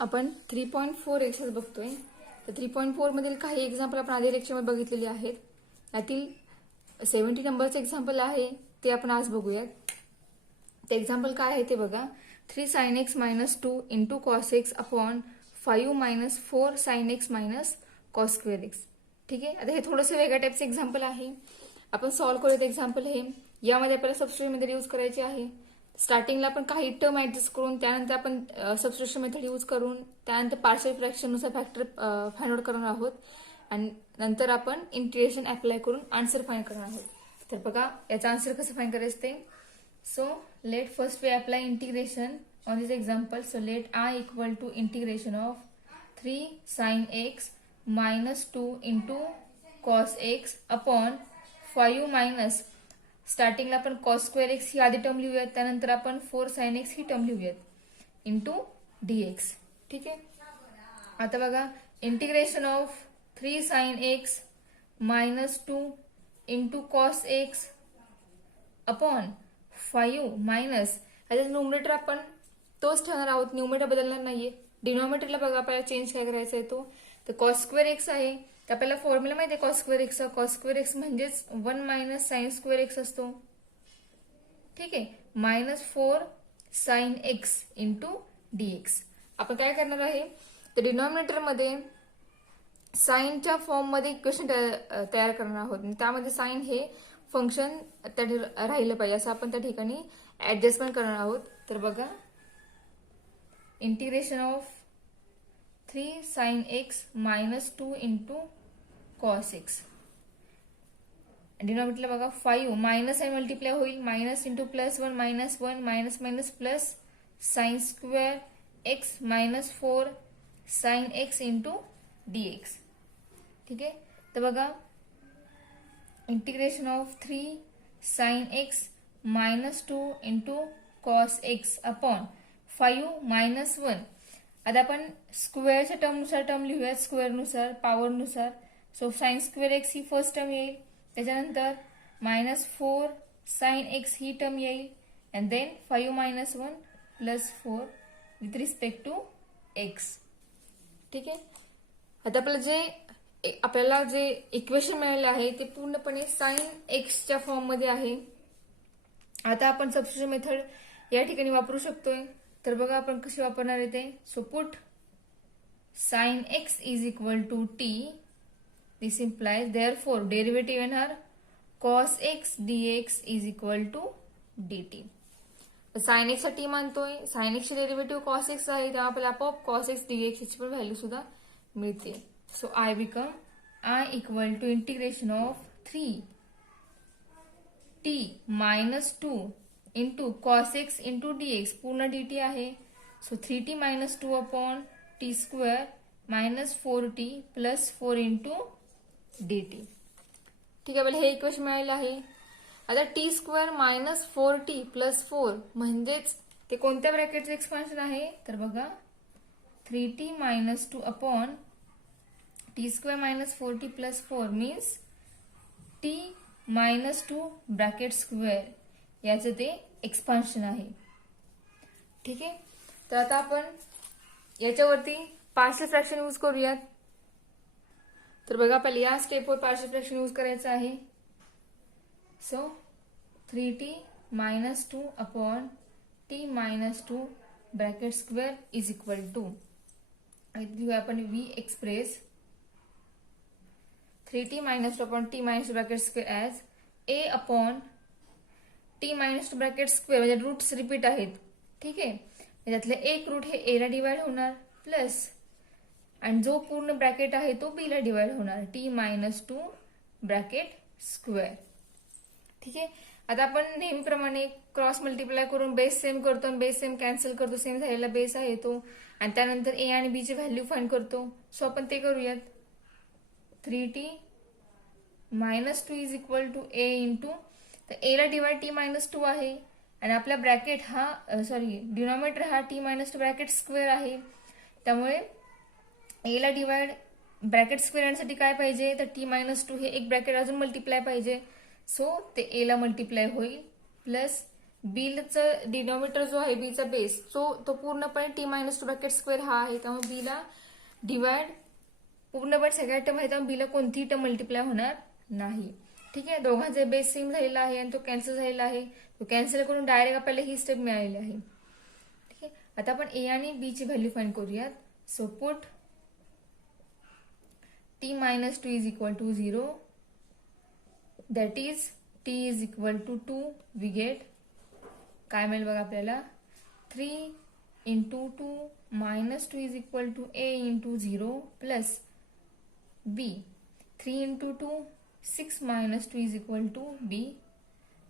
आपण 3.4 एक्सरसाइज बघतोय. तर 3.4 मधील काही एक्झाम्पल आपण आधी लेक्चरमध्ये बघितलेली आहेत. यातील 70 नंबरचे एक्झाम्पल आहे ते आपण आज बघूयात. ते एक्झाम्पल काय आहे ते बघा. 3 sin x minus 2 into cos x upon 5 minus 4 sin x minus cos square x. ठीक आहे. आता हे थोडंसं वेगळ्या टाईपचे एक्झाम्पल आहे. आपण सॉल्व्ह करूयात एक्झाम्पल हे. यामध्ये आपल्याला सबस्टिट्यूशन मेथड यूज करायची आहे. स्टार्टिंगला आपण काही टर्म ऍडजस्ट करून त्यानंतर आपण सबस्टिट्यूशन मेथड यूज करून त्यानंतर पार्शियल फ्रॅक्शननुसार फॅक्टर फाइंड आउट करणार आहोत आणि नंतर आपण इंटिग्रेशन अप्लाय करून आन्सर फाइंड करणार आहोत. तर बघा याचा आन्सर कसं फाइंड करायचं ते. So let first we apply integration on this example. So let I equal to integration of 3 sin x minus 2 into cos x upon 5 minus स्टार्टिंगला आपण cos square x ही आधी टर्म लिहूयात, त्यानंतर आपण 4 sin x ही term लिहूयात into dx. ठीक आहे. आता बघा integration of 3 sin x minus 2 into cos x upon 5 minus आता न्यूमरेटर आपण तोच ठेवणार आहोत, न्यूमरेटर बदलणार नाहीये. डिनॉमिनेटरला बघा आपल्याला चेंज काय करायचं आहे तो. तर कॉस स्क्वेअर एक्स आहे, तर आपल्याला फॉर्म्युला माहिती आहे कॉस स्क्वेअर एक्सचा. कॉस स्क्वेअर एक्स म्हणजेच 1 मायनस साइन स्क्वेअर एक्स असतो. ठीक आहे. -4 साइन एक्स इंटू डीएक्स. आपण काय करणार आहे तर डिनॉमिनेटर मध्ये साइनच्या फॉर्म मध्ये इक्वेशन तयार करणार आहोत. त्यामध्ये साइन हे फंक्शन त्या राहिलं पाहिजे असं आपण त्या ठिकाणी ऍडजस्टमेंट करणार आहोत. तर बघा integration of 3 sin x minus 2 into cos x. डिनॉमिनेटरला बघा 5 मायनस साइन मल्टिप्लाय होईल, minus into plus 1 minus 1 minus minus plus sine square x minus 4 sine x into dx. ठीक आहे. तर बघा integration of 3 sin x minus 2 into cos x upon 5 minus 1. आता आपण स्क्वेअरच्या टर्मनुसार टर्म लिहूयात, स्क्वेअरनुसार पॉवरनुसार. सो साइन स्क्वेअर एक्स ही फर्स्ट टर्म येईल, त्याच्यानंतर -4 साइन एक्स ही टर्म येईल and then 5 minus 1 plus 4 with respect to x. ठीक आहे. आता आपल्याला जे इक्वेशन मिळाले आहे ते पूर्णपणे साइन एक्सच्या फॉर्म मध्ये आहे. आता आपण सबस्टिट्यूशन मेथड या ठिकाणी वापरू शकतोय. तर बघा आपण कशी वापरणार आहे ते. So put sine x is equal to t. This implies therefore derivative येणार cos x d x is equal to d t. Sine x t मानतोय, साइन एक्सचे डेरिव्हेटिव्ह कॉस एक्स आहे, तेव्हा आपल्याला आपोआप कॉस एक्स डीएक्स याची पण व्हॅल्यू सुद्धा मिळते. So I become I equal to integration of 3t minus 2 into cos x into dx. पूर्ण dt आहे. So 3t minus 2 upon t square minus 4t plus 4 into dt. ठीक आहे. हे equation मिळाले आहे. आता t square minus 4t plus 4 म्हणजेच ते कोणत्या ब्रॅकेटचं एक्सपान्शन आहे तर बघा 3t minus 2 upon t square minus 4t plus 4 means t minus 2 bracket square याचं ते एक्सपान्शन आहे. ठीक आहे. तर आता आपण याच्यावरती पार्शियल फ्रॅक्शन यूज करूयात. तर बघा आपल्याला या स्टेपवर पार्शियल फ्रॅक्शन यूज करायचं आहे. So 3t minus 2 upon t minus 2 bracket square is equal to आपण v express 3t minus 2 upon t minus 2 bracket square as a upon t minus 2 bracket square म्हणजे roots repeat आहेत. ठीक आहे. त्यातले एक route हे a ला divide होणार प्लस आणि जो पूर्ण ब्रॅकेट आहे तो b ला डिवाइड होणार t minus 2 ब्रॅकेट स्क्वेअर. ठीक आहे. आता आपण नेहमीप्रमाणे क्रॉस मल्टिप्लाय करून बेस सेम करतो आणि बेस सेम कॅन्सल करतो. सेम झालेला बेस आहे तो आणि त्यानंतर a आणि b ची व्हॅल्यू फाइंड करतो. सो आपण ते करूयात. 3t minus 2 is equal to a into तर a ला डिवाइड t minus 2 आहे आणि आपला ब्रॅकेट हा डिनॉमिनेटर हा t minus 2 ब्रॅकेट स्क्वेअर आहे. त्यामुळे a ला डिवाइड ब्रॅकेट स्क्वेअर येण्यासाठी काय पाहिजे तर t minus 2 हे एक ब्रॅकेट अजून मल्टिप्लाय पाहिजे. सो ते a ला मल्टिप्लाय होईल प्लस बीचं डिनॉमिनेटर जो आहे बीचा बेस तो पूर्णपणे T minus two bracket square हा आहे. त्यामुळे बीला डिवाइड पूर्णपणे सगळ्या टर्म आहे, त्यामुळे बीला कोणतीही टर्म मल्टिप्लाय होणार नाही. ठीक आहे, दोघांचा बेस सेम झालेला आहे आणि तो कॅन्सल झालेला आहे. तो कॅन्सल करून डायरेक्ट आपल्याला ही स्टेप मिळालेली आहे. ठीक आहे, आता आपण ए आणि बी ची व्हॅल्यू फाइंड करूयात. So put t minus 2 is equal to 0, that is t is equal to 2. we get काय मिळेल बघा आपल्याला 3 into 2 minus 2 is equal to a into 0 plus b. 3 into 2 6 minus 2 is equal to b.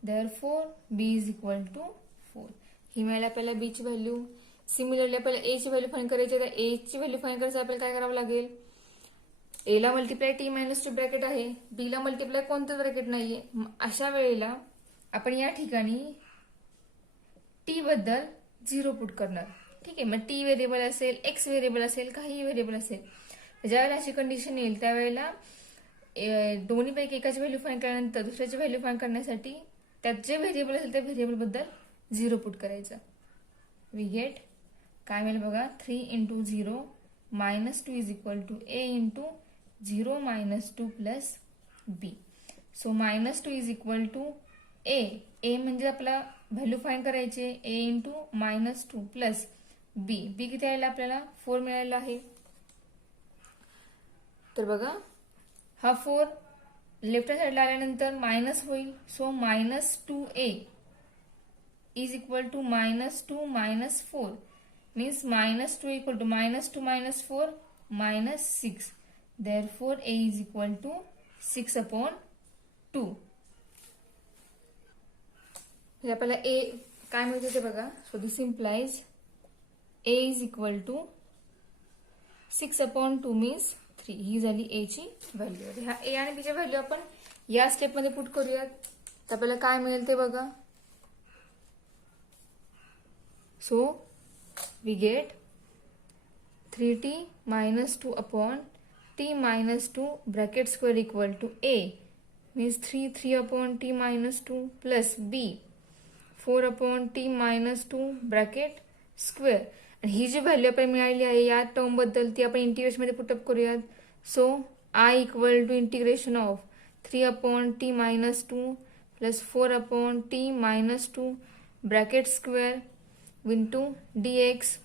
therefore b is equal to 4. ही मिळाली आपल्याला b ची value. Similarly आपल्याला a ची value find करायची आहे. तर a ची व्हॅल्यू फाइंड करायची आपल्याला काय करावं लागेल. ए ला multiply T minus two bracket आहे, बी ला मल्टिप्लाय कोणतं ब्रॅकेट नाहीये. अशा वेळेला आपण या ठिकाणी टी बद्दल 0 पुट करणार. ठीक आहे, मग टी व्हेरिएबल असेल, एक्स व्हेरिएबल असेल, काही व्हेरिएबल असेल. ज्यावेळेला अशी कंडिशन येईल त्यावेळेला दोन्हीपैकी एकाची व्हॅल्यू फाइंड केल्यानंतर दुसऱ्याची व्हॅल्यू फाइंड करण्यासाठी त्यात जे व्हेरिएबल असेल त्या व्हेरिएबल बद्दल 0 पुट करायचं. वी गेट काय मिळेल बघा 3 into 0 minus 2 is equal to a into 0 minus 2 plus b. so minus 2 is equal to a म्हणजे आपला व्हॅल्यू फाइंड करायचे a into minus 2 plus b. b किती आलेला आपल्याला 4 मिळालेला आहे. तर बघा हा 4 लेफ्ट साइडला आल्यानंतर मायनस होईल. So minus 2a is equal to minus 2 minus 4 means minus 2 equal to minus 2 minus 4 minus 6. therefore a is equal to 6 upon 2. आपल्याला a काय मिळते ते बघा. So this implies a is equal to 6 upon 2 means 3. ही झाली a ची value. ह्या a आणि b ची व्हॅल्यू आपण या स्टेप मध्ये पुट करूयात. तर आपल्याला काय मिळेल ते बघा. So we get 3t minus 2 upon t minus 2 bracket square equal to a means 3 upon t minus 2 plus b 4 upon t minus 2 bracket square. आणि ही जी व्हॅल्यू आपल्याला मिळाली आहे या टर्म बद्दल ती आपण इंटिग्रेशन मध्ये पुटअप करूयात. So I equal to integration of 3 upon t minus 2 plus 4 upon t minus 2 bracket square into dx.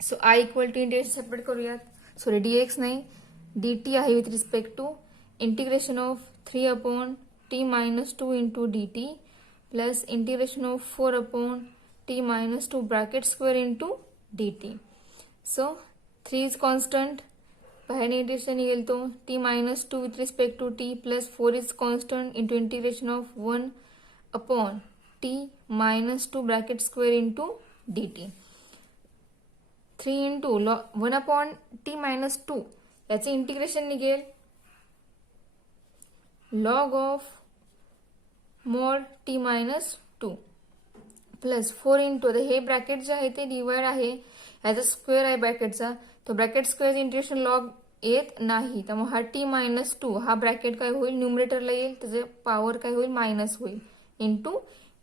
So I equal to integration separate करूयात. सॉरी dx नाही dt आहे with respect to integration of 3 upon t minus 2 into dt plus integration of 4 upon t minus 2 bracket square into dt. So 3 is constant. बाहेर integration निघेल तो t minus 2 with respect to t plus 4 is constant into integration of 1 upon t minus 2 bracket square into dt. 3 into 1 upon t minus 2 याचे integration निघेल log of mod t minus 2 plus 4 into हे bracket जे आहे ते divide आहे याचा square आहे ब्रॅकेटचा. तो ब्रॅकेट स्क्वेअर इंटिग्रेशन लॉग येत नाही त्यामुळे हा t minus 2 हा ब्रॅकेट काय होईल न्यूमरेटरला येईल त्याचे पॉवर काय होईल मायनस होईल इंटू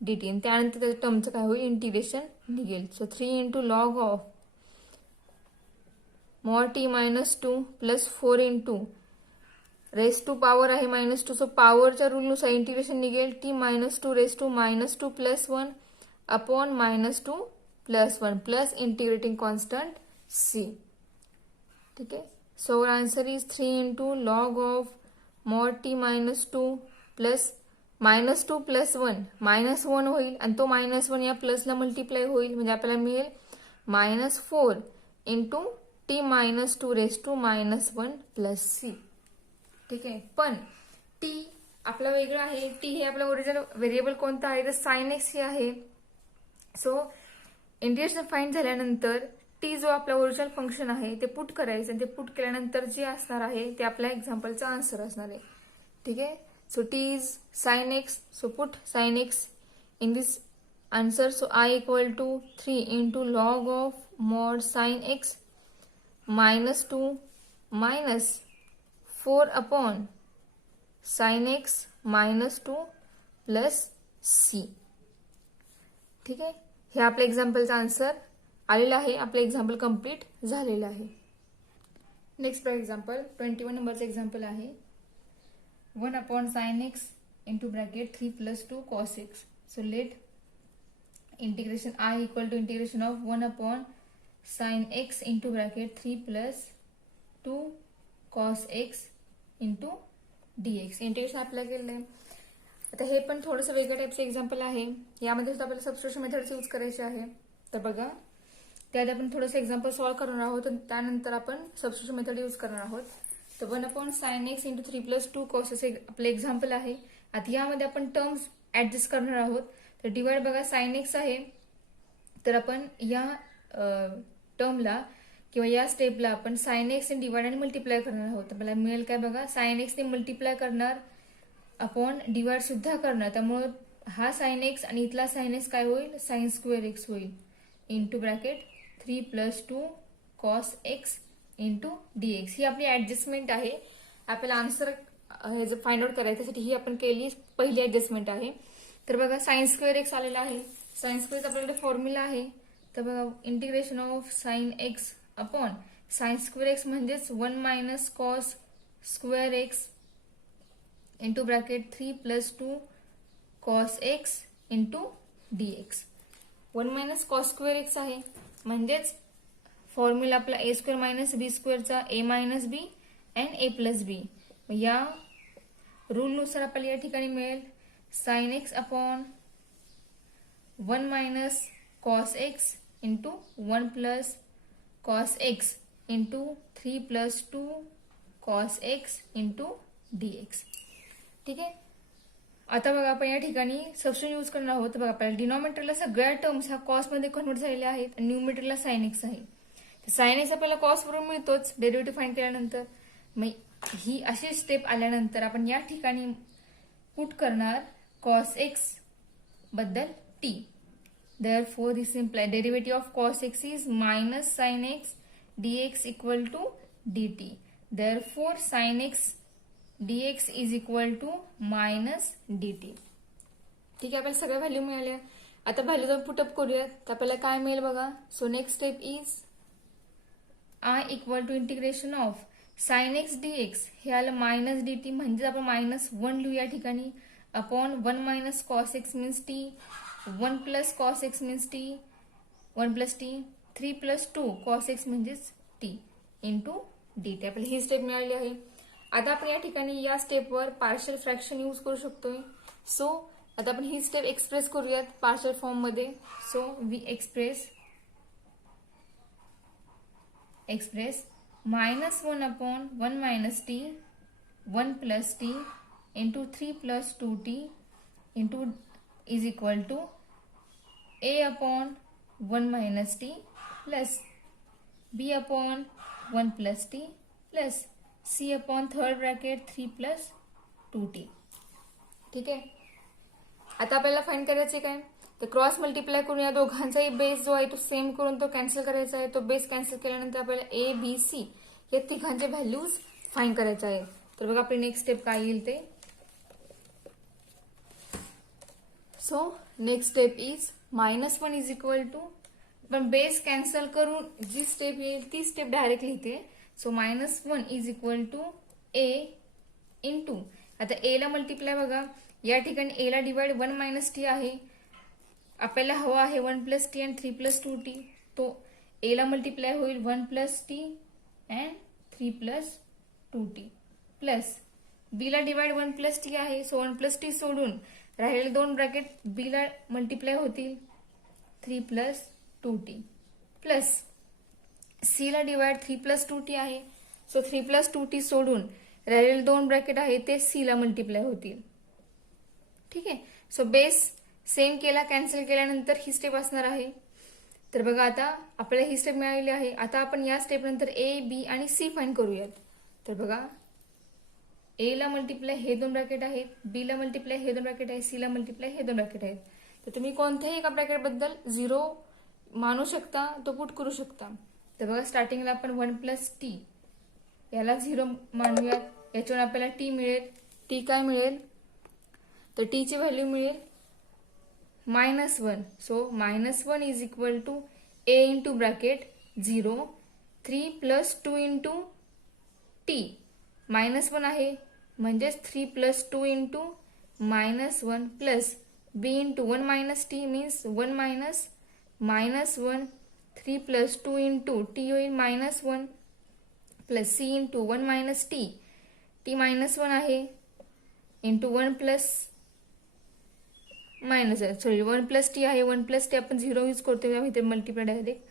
dt आणि त्यानंतर त्याच्या टर्मचं काय होईल इंटिग्रेशन निघेल. So 3 into log of mod t minus 2 plus 4 into raise to power आहे मायनस 2. सो पॉवरच्या रूलनुसार इंटिग्रेशन निघेल t minus 2 raise to minus 2 plus 1 upon minus 2 plus 1 plus integrating constant c. ठीक आहे. So our answer is 3 into log of mod t minus 2 plus minus 2 plus 1 minus 1 होईल आणि तो minus 1 या प्लसला multiply होईल म्हणजे आपल्याला मिळेल minus 4 into t minus 2 raise to minus 1 plus c. ठीक आहे. पण t आपला वेगळा आहे. t हे आपला ओरिजिनल व्हेरिएबल कोणता आहे तर साइन एक्स हे आहे. सो इंटिग्रेशन फाइंड झाल्यानंतर t जो आपला ओरिजिनल फंक्शन आहे ते पुट करायचं आणि ते पुट केल्यानंतर जे असणार आहे ते आपल्या एक्झाम्पलचा आन्सर असणार आहे. ठीक आहे. So t is sine x. So put sine x in this answer. So I equal to 3 into log of mod sine x minus 2 minus 4 upon sin x minus 2 plus c. ठीक आहे, हे आपल्या एक्झाम्पलचा answer आलेला आहे. आपलं example complete झालेलं आहे. Next for example 21 नंबरचं एक्झाम्पल आहे 1/sin x into bracket 3 plus 2 cos x. So let integration I equal to integration of 1/sin x into bracket 3 plus 2 cos x into dx. Integration आपल्याला केलेलं आहे. आता हे पण थोडंसं वेगळ्या टाईपचं एक्झाम्पल आहे. यामध्ये सुद्धा आपल्याला सबस्टिट्यूशन मेथड्स यूज करायचे आहे. तर बघा, त्यात आपण थोडंसं एक्झाम्पल सॉल्व्ह करणार आहोत आणि त्यानंतर आपण सबस्टिट्यूशन मेथड यूज करणार आहोत. तर 1/sin x into 3 plus 2 cos x आपलं एक्झाम्पल आहे. आता यामध्ये आपण टर्म्स ऍडजस्ट करणार आहोत. तर डिवाइड बघा sin x आहे, तर आपण या टर्मला किंवा या स्टेपला आपण sin x ने डिवाइड आणि मल्टिप्लाय करणार आहोत. आपल्याला मिळेल काय बघा, sin x ने मल्टिप्लाय करणार अपॉन डिवाइड सुद्धा करणार. त्यामुळे हा sin x आणि इथला sin x काय होईल, sin स्क्वेअर x होईल into bracket 3 plus 2 cos x into dx. ही आपली ऍडजस्टमेंट आहे. आपल्याला आन्सर फाइंड आउट करायच्यासाठी ही आपण केली पहिली ऍडजस्टमेंट आहे. तर बघा sin स्क्वेअर x आलेला आहे. sin स्क्वेअर आपल्याकडे फॉर्म्युला आहे. तर बघा integration of sin x upon sin square x म्हणजेच 1 minus cos square x into bracket 3 plus 2 cos x into dx. 1 minus cos square x आहे म्हणजेच फॉर्म्युला आपला a स्क्वेअर मायनस बी स्क्वेअरचा a minus b and a plus b. या रूलनुसार आपल्याला या ठिकाणी मिळेल sin x upon 1 minus cos x into 1 plus cos x into 3 plus 2 cos x into dx. ठीक आहे, आता बघा आपण या ठिकाणी सबस्टिट्यूशन यूज करणार आहोत. बघा आपल्याला डिनॉमिनेटरला सगळ्या टर्म्स ह्या कॉस मध्ये कन्व्हर्ट झालेल्या आहेत आणि न्यूमिनेटरला sin x आहे. sin x आपल्याला कॉस वरून मिळतोच डेरिव्हेटिव्ह फाइंड केल्यानंतर. मग ही अशी स्टेप आल्यानंतर आपण या ठिकाणी पुट करणार cos x बद्दल t. Therefore this implies derivative of cos x is minus sin x dx equal to dt. Therefore sin x dx is equal to minus dt. ठीक आहे, आपल्याला सगळ्या व्हॅल्यू मिळाल्या. आता व्हॅल्यू जाऊन पुटअप करूयात. तर आपल्याला काय मिळेल बघा. So next step is I equal to integration of sin x dx. हे आलं मायनस dt म्हणजे आपण -1 लिहू या ठिकाणी upon 1 minus cos x means t, 1 plus cos x means t, 1 plus t, 3 plus 2 cos x म्हणजेच t इंटू dt. आपल्याला ही step मिळाली आहे. आता आपण या ठिकाणी या स्टेपवर पार्शियल फ्रॅक्शन यूज करू शकतोय. सो आता आपण ही स्टेप एक्सप्रेस करूयात पार्शियल फॉर्म मध्ये. So we express -1 upon 1 minus t 1 plus t into 3 plus 2t into is equal to a upon 1 minus t plus b upon 1 plus t plus c upon third bracket 3 plus 2t. ठीक आहे, आता आपल्याला find करायचे काय, तर cross multiply करून या दोघांचाही बेस जो आहे तो सेम करून तो कॅन्सल करायचा आहे. तो बेस कॅन्सल केल्यानंतर आपल्याला ए बी सी या तिघांचे व्हॅल्यूज फाइंड करायचे आहे. तर बघा आपली नेक्स्ट स्टेप काय येईल ते. So next step is -1 is equal to, पण बेस कॅन्सल करून जी स्टेप येईल ती स्टेप डायरेक्ट लिहिते. So -1 is equal to A into, आता ए ला मल्टिप्लाय बघा या ठिकाणी ए ला डिवाइड 1 मायनस टी आहे, आपल्याला हवा आहे 1 plus t and 3 plus 2t. तो ए ला मल्टिप्लाय होईल 1 plus t and 3 plus 2t plus b ला डिवाइड 1 प्लस टी आहे. सो 1 प्लस टी सोडून राहिलेले दोन ब्रॅकेट बी ला मल्टिप्लाय होतील 3 प्लस 2t प्लस सी ला डिवाइड 3 प्लस 2t आहे. सो 3 प्लस 2t सोडून राहिलेले दोन ब्रॅकेट आहे ते सी ला मल्टिप्लाय होतील. ठीक आहे, सो बेस सेम केला, कॅन्सल केल्यानंतर ही स्टेप असणार आहे. तर बघा आता आपल्याला ही स्टेप मिळालेली आहे. आता आपण या स्टेप नंतर ए बी आणि सी फाइंड करूयात. तर बघा ए ला मल्टिप्लाय हे दोन ब्रॅकेट आहेत, बी ला मल्टिप्लाय हे दोन ब्रॅकेट आहेत, सी ला मल्टिप्लाय हे दोन ब्रॅकेट आहेत. तर तुम्ही कोणत्याही एका ब्रॅकेट बद्दल 0 मानू शकता, तो पुट करू शकता. तर बघा स्टार्टिंगला आपण 1 प्लस टी याला 0 मानूयात. याच्यावर आपल्याला टी मिळेल. टी काय मिळेल, तर टी ची व्हॅल्यू मिळेल -1. So -1 is equal to a into bracket 0 3 plus 2 into t. -1 आहे म्हणजेच 3 plus 2 into -1 plus b into 1 minus t means 1 minus -1 3 plus 2 into t होईल -1 plus c into 1 minus t. t -1 आहे into 1 plus minus sorry 1 plus t आहे 1 plus T आपण 0 use करतो तेव्हा इथे multiply direct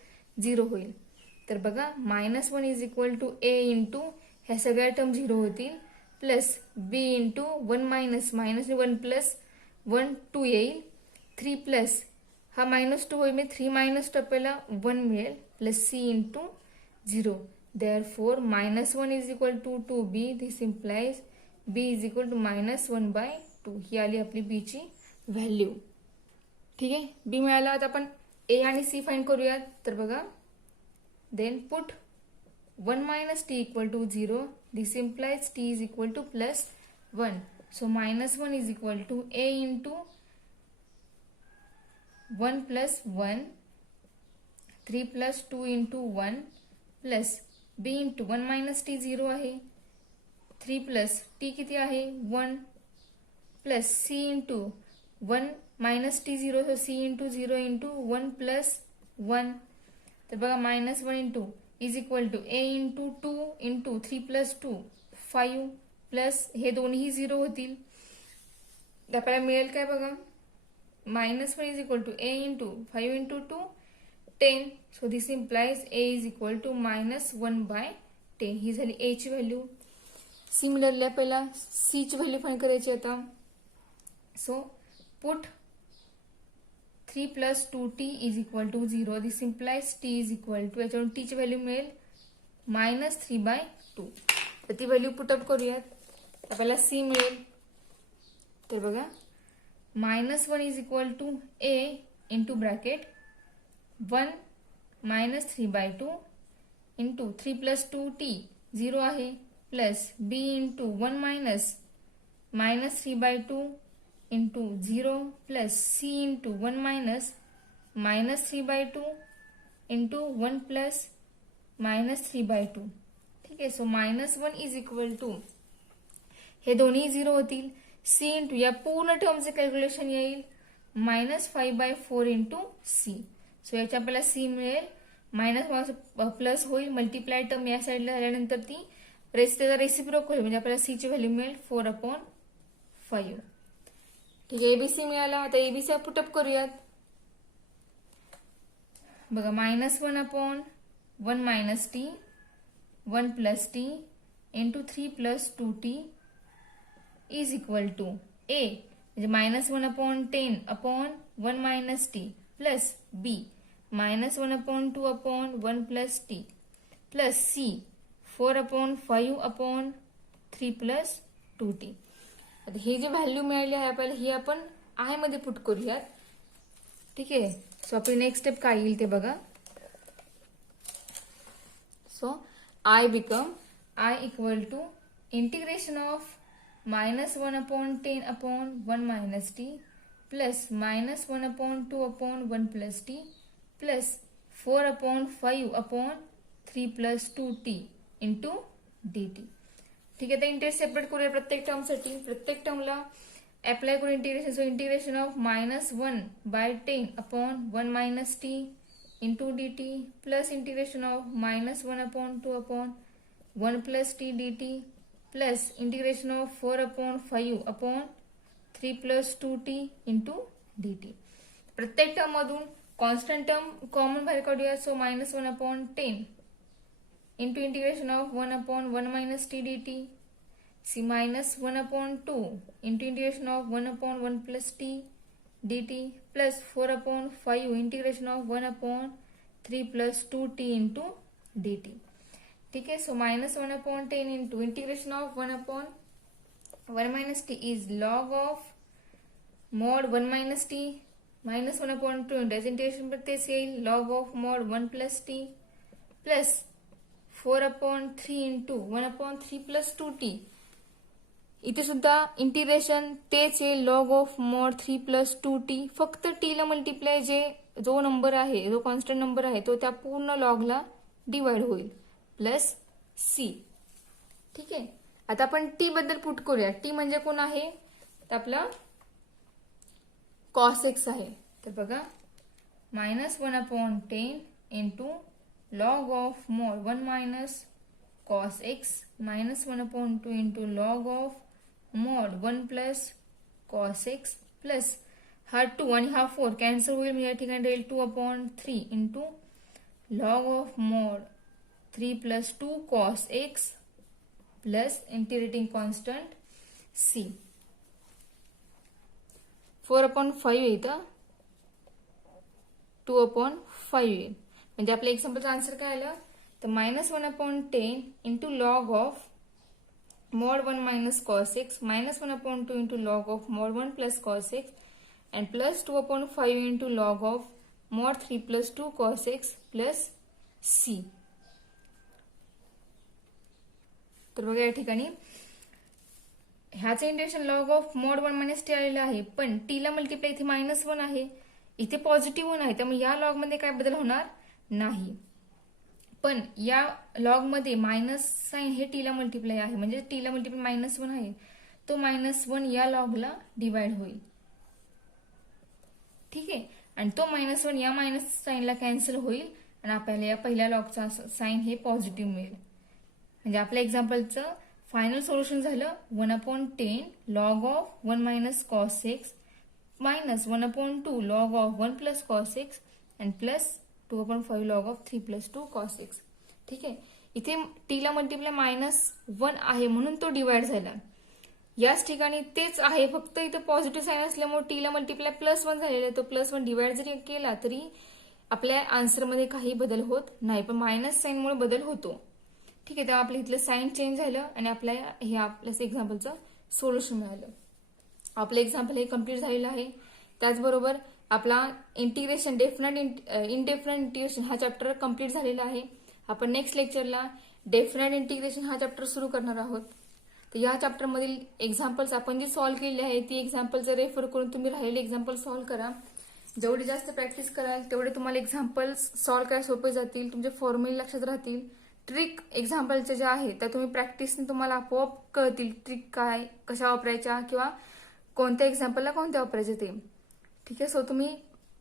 0 होईल. तर बघा -1 is equal to A into ह्या सगळ्या टर्म 0 होतील plus B into 1 minus 1 plus 1 2 येईल 3 प्लस हा -2 होईल मी 3 -2 आपल्याला 1 मिळेल plus C into 0. Therefore -1 is equal to 2b. This implies b is equal to -1/2. ही आली आपली b ची व्हॅल्यू. ठीक आहे, बी मिळाला. आता आपण ए आणि सी फाइंड करूयात. तर बघा then put 1 minus t equal to 0. This implies t is equal to plus 1. So -1 is equal to a into 1 plus 1 3 plus 2 into 1 plus b into 1 minus t 0 आहे 3 plus t किती आहे 1 plus c into 1 minus t 0. so c into 0 into 1 plus 1. तर बघा -1 into is equal to a into 2 into 3 plus 2 5 plus हे दोन्ही 0 होतील. आपल्याला मिळेल काय बघा -1 is equal to a into 5 into 2 10. so this implies a is equal to -1/10. ही झाली a ची व्हॅल्यू. सिमिलरली आपल्याला c ची व्हॅल्यू फाइंड करायची आता. So put 3 plus 2t is equal to 0. This implies t is equal to याच्यावरून t ची value मिळेल -3/2. तर ती व्हॅल्यू पुटअप करूयात. आपल्याला c मिळेल. तर बघा -1 is equal to a into bracket 1 -3/2 into 3 plus 2t 0 आहे plus b into 1 -3/2 into 0 plus c into 1 -3/2 into 1 plus -3/2. ठीक आहे. सो -1 इज इक्वल टू हे दोन्ही 0 होतील. c इंटू या पूर्ण टर्मचे कॅल्क्युलेशन येईल -5/4 इंटू c. सो याच्या आपल्याला c मिळेल प्लस होईल मल्टिप्लाय टर्म या साईडला झाल्यानंतर ती त्याचा रेसिप्रोकल होईल म्हणजे आपल्याला c ची व्हॅल्यू मिळेल 4/5. ठीक आहे, एबीसी मिळाला. आता एबीसी पुटअप करूयात. बघा -1/1 minus t 1 plus t into 3 plus 2t is equal to a म्हणजे -1/10/1 minus t plus b -1/2/1 plus t plus c 4/5/3 plus 2t. आता ही जी व्हॅल्यू मिळाली आहे आपल्याला ही आपण आय मध्ये पुट करूयात. ठीक आहे. सो आपली नेक्स्ट स्टेप काय येईल ते बघा. So I become I equal to integration of -1/10/1 minus t plus -1/2/1 plus t plus 4/5/3 plus 2t into dt. ठीक आहे. तर इंटिग्रेशन सेपरेट करूया प्रत्येक टर्मसाठी. प्रत्येक टर्मला अप्लाय करू integration. So integration of -1/10/1 minus t into dt plus integration of -1/2/1 plus t dt plus integration of 4/5/3 plus 2t into dt. प्रत्येक term मधून कॉन्स्टंट टर्म कॉमन बाहेर काढूया. So -1/10 into integration of 1/1 minus t dt c -1/2 into integration of 1/1 plus t dt plus 4/5 integration of 1/3 plus 2t into dt. ठीक है. so -1/10 into integration of 1/1 minus t is log of mod 1 minus t -1/2 into integration पर तेच येईल log of mod 1 plus t plus 4/3 into 1/3 plus 2t इथे सुद्धा integration तेच आहे, log of mod 3 plus 2t. फक्त टीला मल्टिप्लाय जो नंबर आहे, जो कॉन्स्टंट नंबर आहे तो त्या पूर्ण लॉगला डिवाइड होईल प्लस c. ठीक आहे. आता आपण टी बद्दल पुट करूया. टी म्हणजे कोण आहे, तर आपला cos x आहे. तर बघा -1/10 into log of mod 1 minus cos x -1/2 into log of mod 1 plus cos x plus हा 2 आणि हा 4 कॅन्सल होईल, म्हणजे या ठिकाणी राहील 2/3 into log of mod 3 plus 2 cos x plus integrating constant c. 4/5 येतं, 2/5 येईल. म्हणजे आपल्या एक्झाम्पलचा आन्सर काय आलं, तर -1/10 into log of mod 1 minus cos x -1/2 into log of mod 1 plus cos x and plus 2/5 into log of mod 3 plus 2 cos x plus c. तर बघा या ठिकाणी ह्याचं integration log of mod 1 minus T आलेलं आहे, पण T ला multiply इथे -1 आहे, इथे पॉझिटिव्ह 1 आहे, त्यामुळे या लॉग मध्ये काय बदल होणार नाही. पण या लॉग मध्ये मायनस साइन हे टीला मल्टिप्लाय आहे, म्हणजे टीला मल्टिप्लाय -1 आहे, तो -1 या लॉगला डिवाइड होईल. ठीक आहे. आणि तो -1 या मायनस साइनला कॅन्सल होईल आणि आपल्याला या पहिल्या लॉगचा साइन हे पॉझिटिव्ह मिळेल. म्हणजे आपल्या एक्झाम्पलचं फायनल सोल्युशन झालं 1/10 log of 1 minus cos x minus 1/2 log of 1 plus cos x and plus 2/5 log of 3 plus 2 cos x. ठीक आहे. इथे टीला मल्टिप्लाय -1 आहे म्हणून तो डिवाइड झाला. याच ठिकाणी तेच आहे, फक्त इथे पॉझिटिव्ह साइन असल्यामुळे टीला मल्टिप्लाय +1 झालेला आहे, तो +1 डिवाइड जरी केला तरी आपल्या आन्सरमध्ये काही बदल होत नाही, पण मायनस साइनमुळे बदल होतो. ठीक आहे. तेव्हा आपल्या इथलं साइन चेंज झालं आणि आपल्या हे आपल्या एक्झाम्पलचं सोल्युशन मिळालं. आपलं एक्झाम्पल हे कम्प्लीट झालेलं आहे. त्याचबरोबर आपला इंटिग्रेशन इनडेफिनाइट इंटिग्रेशन हा चॅप्टर कम्प्लीट झालेला आहे. आपण नेक्स्ट लेक्चरला डेफिनाइट इंटिग्रेशन हा चॅप्टर सुरू करणार आहोत. तर या चॅप्टर मधील एक्झाम्पल्स आपण जी सॉल्व्ह केलेली आहे ती एक्झाम्पलचं रेफर करून तुम्ही राहिलेले एक्झाम्पल सॉल्व्ह करा. जेवढी जास्त प्रॅक्टिस कराल तेवढे तुम्हाला एक्झाम्पल्स सॉल्व्ह करायला सोपे जातील, तुमचे फॉर्म्युले लक्षात राहतील. ट्रिक एक्झाम्पलचे जे आहे त्या तुम्ही प्रॅक्टिसने तुम्हाला आपोआप कळतील, ट्रिक काय, कशा वापरायच्या किंवा कोणत्या एक्झाम्पलला कोणत्या वापरायचे ते. ठीक आहे. सो तुम्ही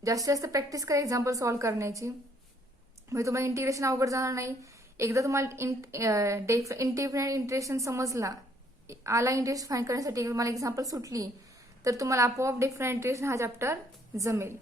जास्तीत जास्त प्रॅक्टिस करा एक्झाम्पल सॉल्व्ह करण्याची, म्हणजे तुम्हाला इंटिग्रेशन अवघड जाणार नाही. एकदा तुम्हाला इंटिग्रेशन इंटिग्रेशन समजला, आला इंटिग्रेशन फाइंड करण्यासाठी तुम्हाला एक्झाम्पल सुटली तर तुम्हाला आपोआप डेफिनाइट इंटिग्रेशन हा चॅप्टर जमेल.